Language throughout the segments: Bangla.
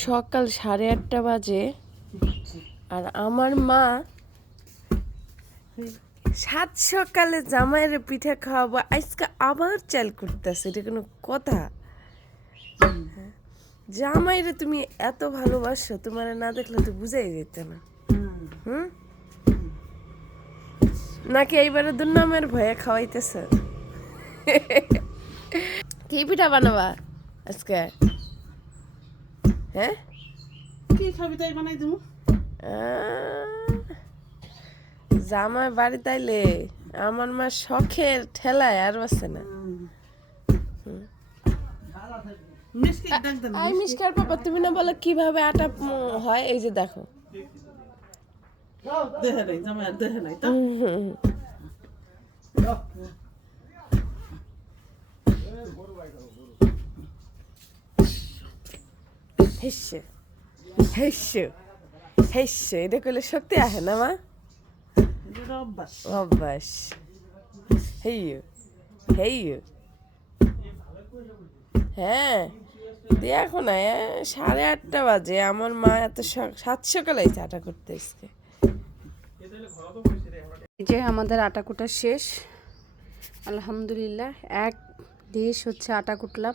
সকাল সাড়ে আটটা বাজে আর আমার মা সাত সকালে জামাইয়ের পিঠা খাওয়াবো। আজকে আবার চাল করতেছে এটা কোনো কথা? জামাইরে তুমি এত ভালোবাসো, তোমার না দেখলে তো বুঝাই যেত না। হুম? নাকি এইবারে দুর্নামের ভয়ে খাওয়াইতেছে? কি পিঠা বানাবা আজকে? হ্যাঁ? কি খাবি তাই বানাই দেবো? জামাই বাড়ি তাইলে আমার মা শখের ঠেলায় আর বাসে না। আই তুমি না বলো কীভাবে আটা হয়? এই যে দেখো। দেহে নাই জামাই দেহে নাই তো। হেসে হেসে হেসে। এটা করলে শক্তি আহে না মা? অভ্যাস হেইয়ো হেইয়ো। হ্যাঁ দেখো না এ, সাড়ে আটটা বাজে। আমার মা এত সাত সকালে আটা করতে এসছে এই যে আমাদের আটা কুটা শেষ। আলহামদুলিল্লাহ এক দেশ হচ্ছে আটা কুটলাম।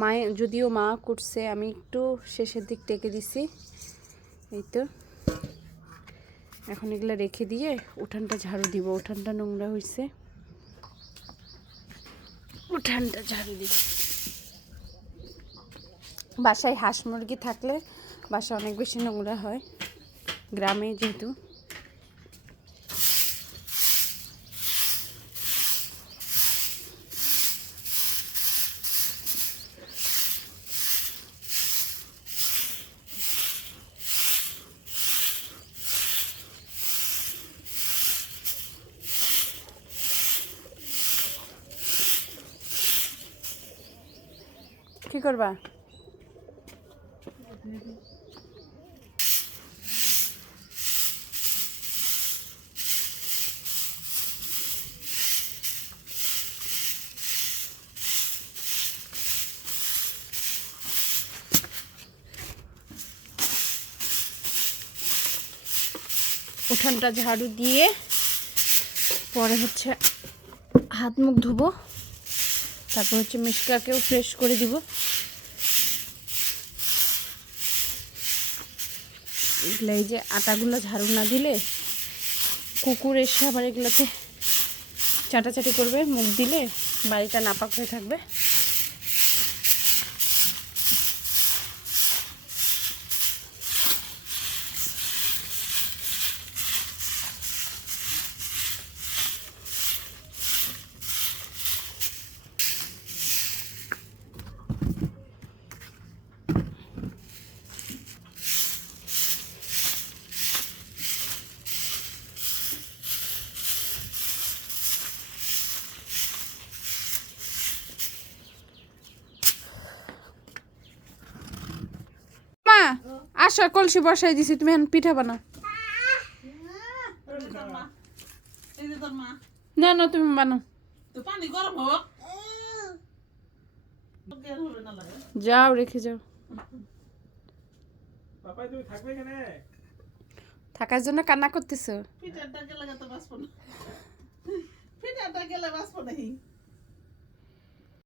মায়ে, যদিও মা কুটছে আমি একটু শেষের দিক টেকে দিছি। এই তো। এখন এগুলো রেখে দিয়ে উঠানটা ঝাড়ু দিব। উঠানটা নোংরা হয়েছে উঠানটা ঝাড়ু দিব বাসায় হাঁস মুরগি থাকলে বাসা অনেক বেশি নোংরা হয়, গ্রামে যেহেতু। কি করবা? উঠানটা ঝাড়ু দিয়ে পরে হচ্ছে হাত মুখ ধুবো। তারপর হচ্ছে মিশকাকেও ফ্রেশ করে দিব। এগুলো এই যে আটাগুলো ঝাড়ু না দিলে কুকুর এসে আবার এগুলোতে চাটাচাটি করবে, মুখ দিলে বাড়িটা নাপাক হয়ে থাকবে মা আসো কলসি বসাই দিছি তুমি এখন পিঠা বানাও। না না তুমি বানাও। পানি গরম হোক বের হবে না লাগে যাও রেখে যাও থাকার জন্য কান্না করতেছো? গেলে তো বাঁচবো না। গেলে বাঁচবো না।